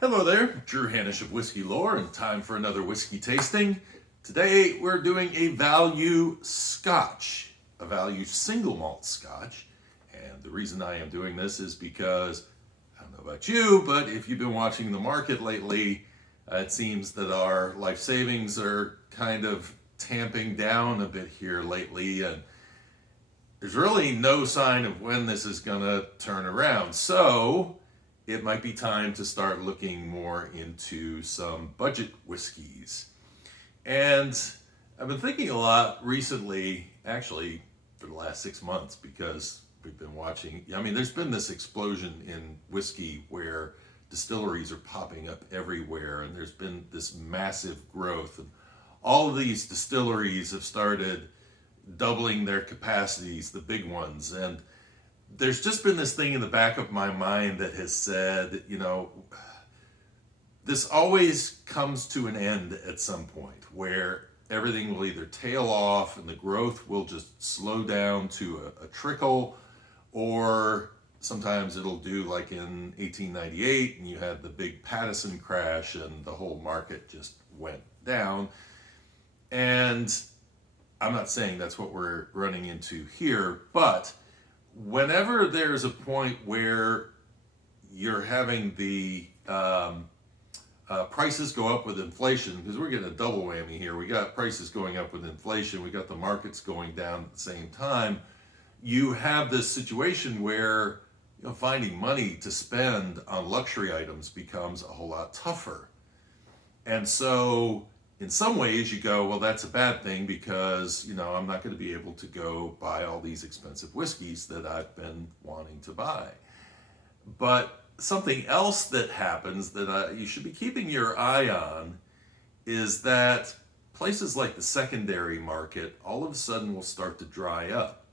Hello there, Drew Hanish of Whiskey Lore, and time for another whiskey tasting. Today we're doing a value scotch, a value single malt scotch. And the reason I am doing this is because, I don't know about you, but if you've been watching the market lately, it seems that our life savings are kind of tamping down a bit here lately, and there's really no sign of when this is going to turn around. So it might be time to start looking more into some budget whiskeys. And I've been thinking a lot recently, actually for the last 6 months, because we've been watching, there's been this explosion in whiskey where distilleries are popping up everywhere, and there's been this massive growth. And all of these distilleries have started doubling their capacities, the big ones. And there's just been this thing in the back of my mind that has said, this always comes to an end at some point where everything will either tail off and the growth will just slow down to a trickle, or sometimes it'll do like in 1898 and you had the big Pattison crash and the whole market just went down. And I'm not saying that's what we're running into here, but whenever there's a point where you're having the prices go up with inflation, because we're getting a double whammy here. We got prices going up with inflation, we got the markets going down at the same time. You have this situation where finding money to spend on luxury items becomes a whole lot tougher. And so in some ways you go, well, that's a bad thing because, I'm not going to be able to go buy all these expensive whiskeys that I've been wanting to buy. But something else that happens that you should be keeping your eye on is that places like the secondary market all of a sudden will start to dry up.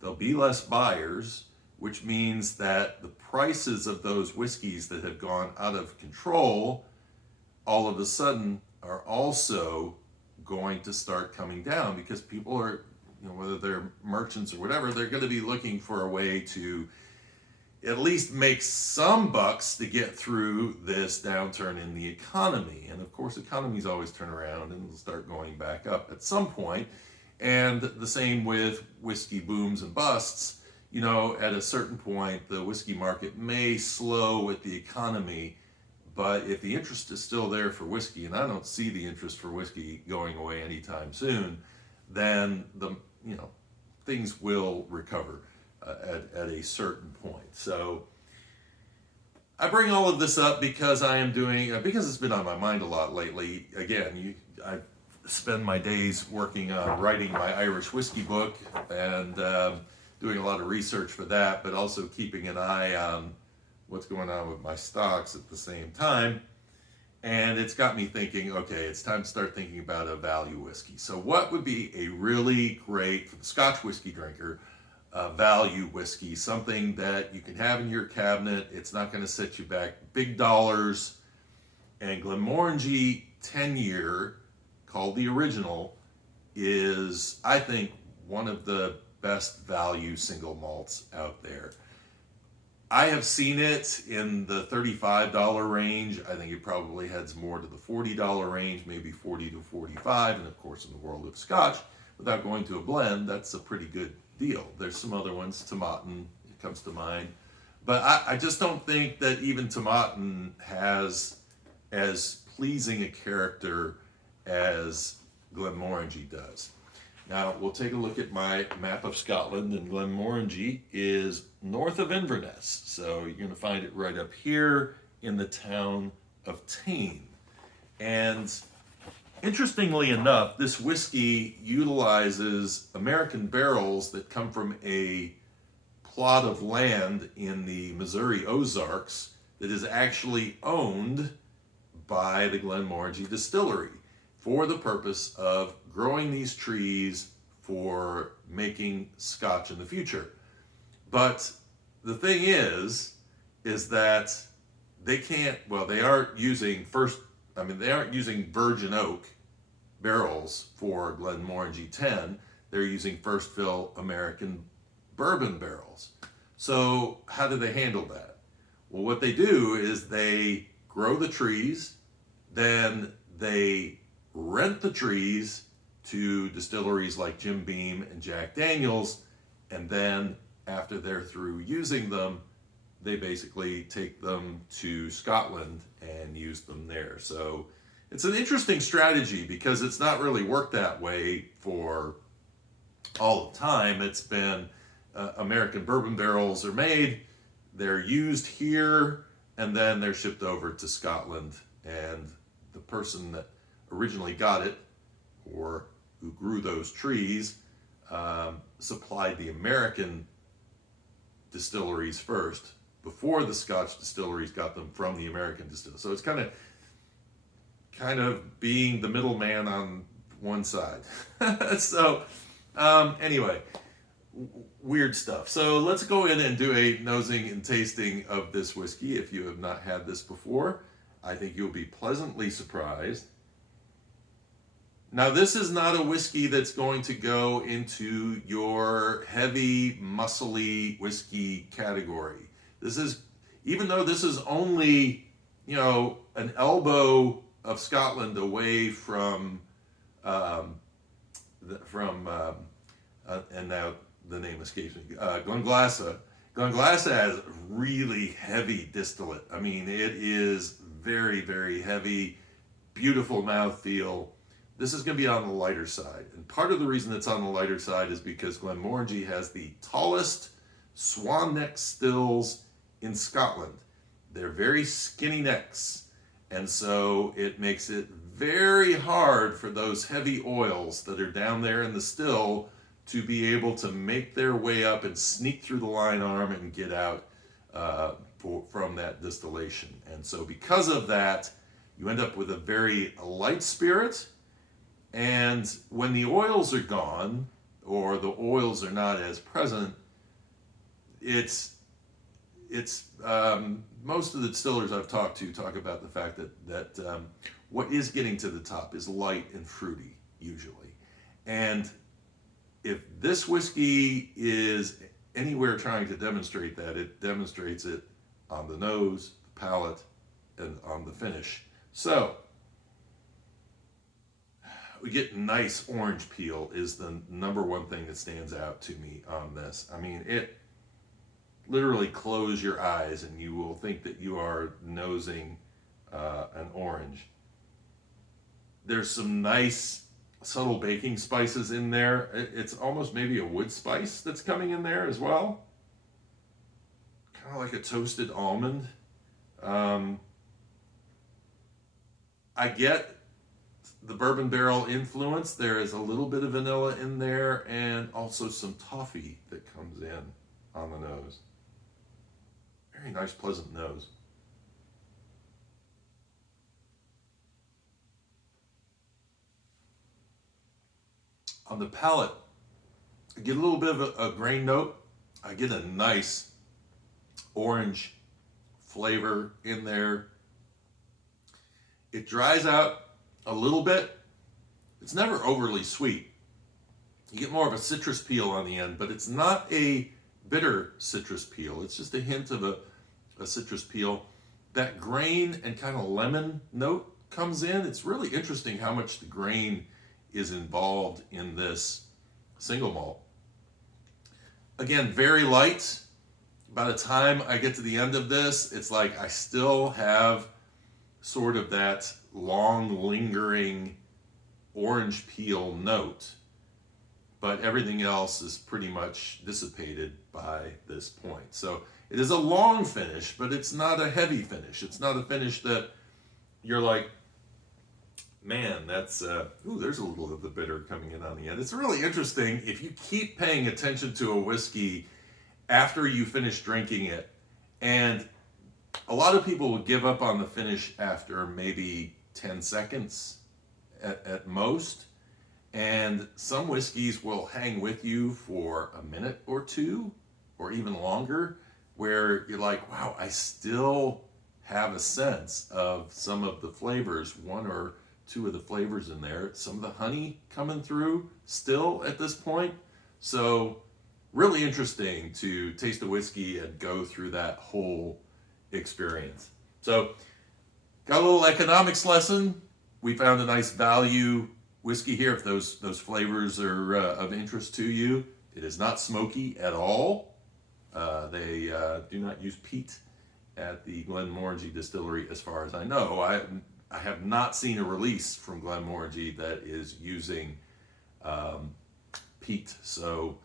There'll be less buyers, which means that the prices of those whiskeys that have gone out of control all of a sudden are also going to start coming down, because people are, whether they're merchants or whatever, they're going to be looking for a way to at least make some bucks to get through this downturn in the economy. And of course, economies always turn around and will start going back up at some point. And the same with whiskey booms and busts. At a certain point, the whiskey market may slow with the economy, but if the interest is still there for whiskey, and I don't see the interest for whiskey going away anytime soon, then things will recover at a certain point. So I bring all of this up because because it's been on my mind a lot lately. Again, I spend my days working on writing my Irish whiskey book and doing a lot of research for that, but also keeping an eye on what's going on with my stocks at the same time. And it's got me thinking, okay, it's time to start thinking about a value whiskey. So what would be a really great, for the Scotch whiskey drinker, value whiskey, something that you can have in your cabinet, it's not going to set you back big dollars. And GLENMORANGIE 10-year, called the original, is, I think, one of the best value single malts out there. I have seen it in the $35 range. I think it probably heads more to the $40 range, maybe 40 to 45. And of course, in the world of Scotch, without going to a blend, that's a pretty good deal. There's some other ones, Tomatin comes to mind. But I just don't think that even Tomatin has as pleasing a character as GLENMORANGIE does. Now, we'll take a look at my map of Scotland, and GLENMORANGIE is north of Inverness. So you're going to find it right up here in the town of Tain. And interestingly enough, this whiskey utilizes American barrels that come from a plot of land in the Missouri Ozarks that is actually owned by the GLENMORANGIE distillery for the purpose of growing these trees for making scotch in the future. But the thing is that they aren't using virgin oak barrels for GLENMORANGIE 10. They're using first fill American bourbon barrels. So how do they handle that? Well, what they do is they grow the trees, then they rent the trees to distilleries like Jim Beam and Jack Daniels, and then after they're through using them, they basically take them to Scotland and use them there. So it's an interesting strategy because it's not really worked that way for all the time. It's been American bourbon barrels are made, they're used here, and then they're shipped over to Scotland. And the person that originally got it, or who grew those trees, supplied the American distilleries first before the Scotch distilleries got them from the American distillery. So it's kind of being the middleman on one side. So anyway, weird stuff. So let's go in and do a nosing and tasting of this whiskey. If you have not had this before, I think you'll be pleasantly surprised. Now, this is not a whiskey that's going to go into your heavy, muscly whiskey category. This is, even though this is only, an elbow of Scotland away from and now the name escapes me, Glenglassaugh. Glenglassaugh has really heavy distillate. I mean, it is very, very heavy, beautiful mouthfeel. This is going to be on the lighter side. And part of the reason it's on the lighter side is because Glenmorangie has the tallest swan neck stills in Scotland. They're very skinny necks. And so it makes it very hard for those heavy oils that are down there in the still to be able to make their way up and sneak through the line arm and get out from that distillation. And so because of that, you end up with a very light spirit. And when the oils are gone, or the oils are not as present, it's most of the distillers I've talked to talk about the fact that what is getting to the top is light and fruity, usually. And if this whiskey is anywhere trying to demonstrate that, it demonstrates it on the nose, the palate, and on the finish. So we get nice orange peel is the number one thing that stands out to me on this. I mean, it literally close your eyes and you will think that you are nosing an orange. There's some nice subtle baking spices in there. It's almost maybe a wood spice that's coming in there as well. Kind of like a toasted almond. I get the bourbon barrel influence. There is a little bit of vanilla in there and also some toffee that comes in on the nose. Very nice, pleasant nose. On the palate, I get a little bit of a grain note. I get a nice orange flavor in there. It dries out a little bit. It's never overly sweet. You get more of a citrus peel on the end, but it's not a bitter citrus peel. It's just a hint of a citrus peel. That grain and kind of lemon note comes in. It's really interesting how much the grain is involved in this single malt. Again, very light. By the time I get to the end of this, it's like I still have sort of that long lingering orange peel note, but everything else is pretty much dissipated by this point. So it is a long finish, but it's not a heavy finish. It's not a finish that you're like, man, that's, ooh, there's a little of the bitter coming in on the end. It's really interesting if you keep paying attention to a whiskey after you finish drinking it. And a lot of people will give up on the finish after maybe 10 seconds at most. And some whiskeys will hang with you for a minute or two, or even longer, where you're like, wow, I still have a sense of some of the flavors, one or two of the flavors in there. Some of the honey coming through still at this point. So really interesting to taste a whiskey and go through that whole experience. So Got a little economics lesson. We found a nice value whiskey here. If those flavors are of interest to you, it is not smoky at all. They do not use peat at the GLENMORANGIE distillery, as far as I know. I have not seen a release from GLENMORANGIE that is using peat. So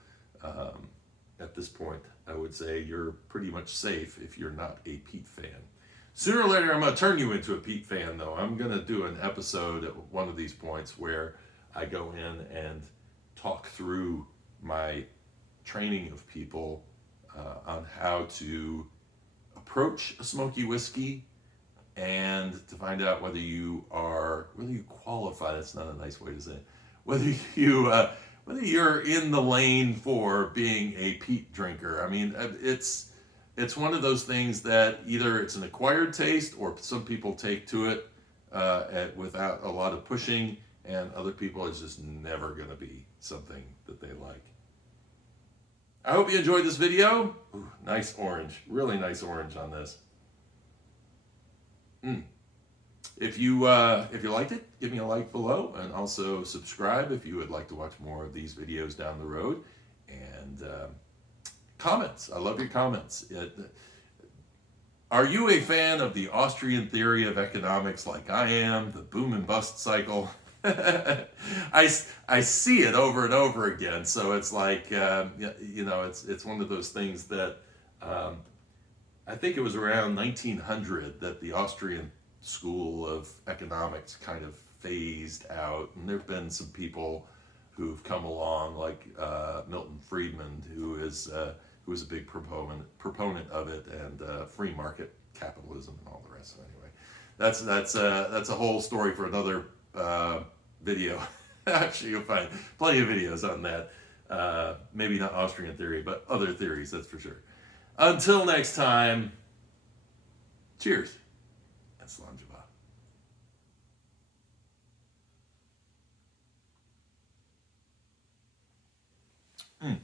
at this point, I would say you're pretty much safe if you're not a peat fan. Sooner or later, I'm going to turn you into a peat fan, though. I'm going to do an episode at one of these points where I go in and talk through my training of people on how to approach a smoky whiskey and to find out whether you qualify. That's not a nice way to say it. Whether you're in the lane for being a peat drinker. I mean, it's one of those things that either it's an acquired taste or some people take to it without a lot of pushing, and other people it's just never going to be something that they like. I hope you enjoyed this video. Ooh, nice orange, really nice orange on this. If you liked it, give me a like below, and also subscribe if you would like to watch more of these videos down the road. And comments, I love your comments. Are you a fan of the Austrian theory of economics like I am, the boom and bust cycle? I see it over and over again, so it's like it's one of those things that I think it was around 1900 that the Austrian school of economics kind of phased out, and there have been some people who've come along, like Milton Friedman, who is a big proponent of it, and free market capitalism and all the rest. So anyway, that's a whole story for another video. Actually, you'll find plenty of videos on that. Maybe not Austrian theory, but other theories, that's for sure. Until next time, cheers and Slainte. Mm.